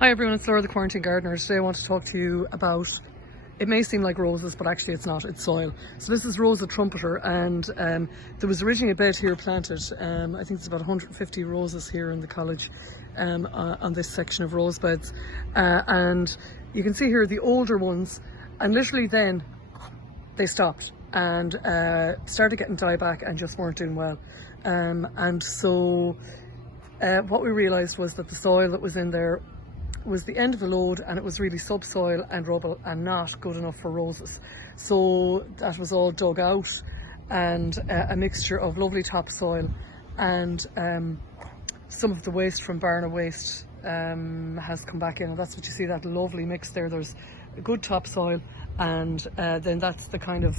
Hi everyone, it's Laura the Quarantine Gardener. Today I want to talk to you about, it may seem like roses, but actually it's not, it's soil. So this is Rosa trumpeter, and there was originally a bed here planted. I think there's about 150 roses here in the college on this section of rose beds. And you can see here the older ones, and literally then they stopped and started getting dieback and just weren't doing well. And so what we realised was that the soil that was in there was the end of the load, and it was really subsoil and rubble and not good enough for roses. So that was all dug out, and a mixture of lovely topsoil and some of the waste from Barna Waste has come back in, and that's what you see, that lovely mix there. There's a good topsoil, and then that's the kind of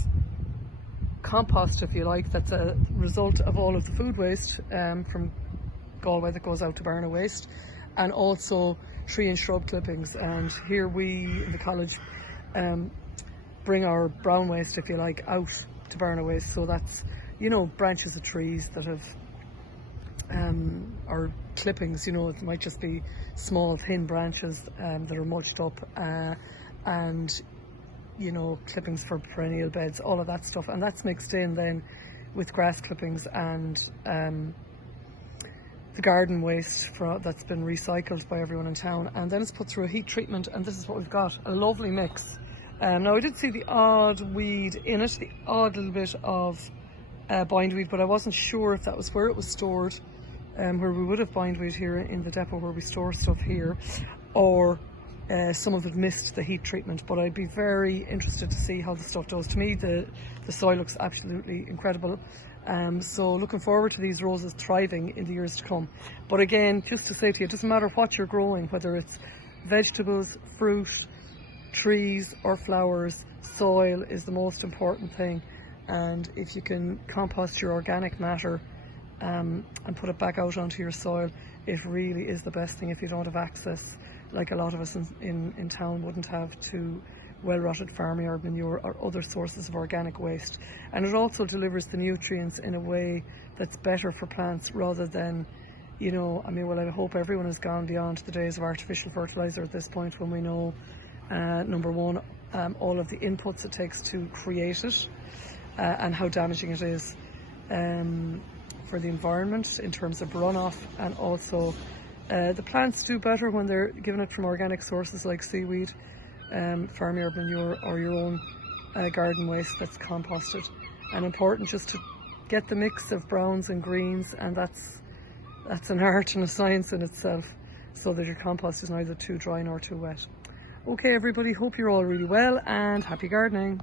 compost, if you like, that's a result of all of the food waste from Galway that goes out to Barna Waste, and also tree and shrub clippings. And here we in the college bring our brown waste, if you like, out to Barna Waste. So that's, you know, branches of trees that have or clippings, you know, it might just be small thin branches that are mulched up, and you know, clippings for perennial beds, all of that stuff, and that's mixed in then with grass clippings and the garden waste that's been recycled by everyone in town, and then it's put through a heat treatment, and this is what we've got, a lovely mix. Now I did see the odd weed in it, the odd little bit of bindweed, but I wasn't sure if that was where it was stored, where we would have bindweed here in the depot where we store stuff here, or some of it missed the heat treatment. But I'd be very interested to see how the stuff does. To me, the soil looks absolutely incredible. So looking forward to these roses thriving in the years to come. But again, just to say to you, it doesn't matter what you're growing, whether it's vegetables, fruit, trees or flowers, soil is the most important thing. And if you can compost your organic matter and put it back out onto your soil, it really is the best thing if you don't have access, like a lot of us in town wouldn't have, to well-rotted farmyard manure or other sources of organic waste. And it also delivers the nutrients in a way that's better for plants, rather than, you know, I mean, well, I hope everyone has gone beyond the days of artificial fertilizer at this point, when we know, number one, all of the inputs it takes to create it, and how damaging it is for the environment in terms of runoff, and also the plants do better when they're given it from organic sources like seaweed, farmyard manure, or your own garden waste that's composted. And important just to get the mix of browns and greens, and that's an art and a science in itself, so that your compost is neither too dry nor too wet. Okay everybody, hope you're all really well and happy gardening.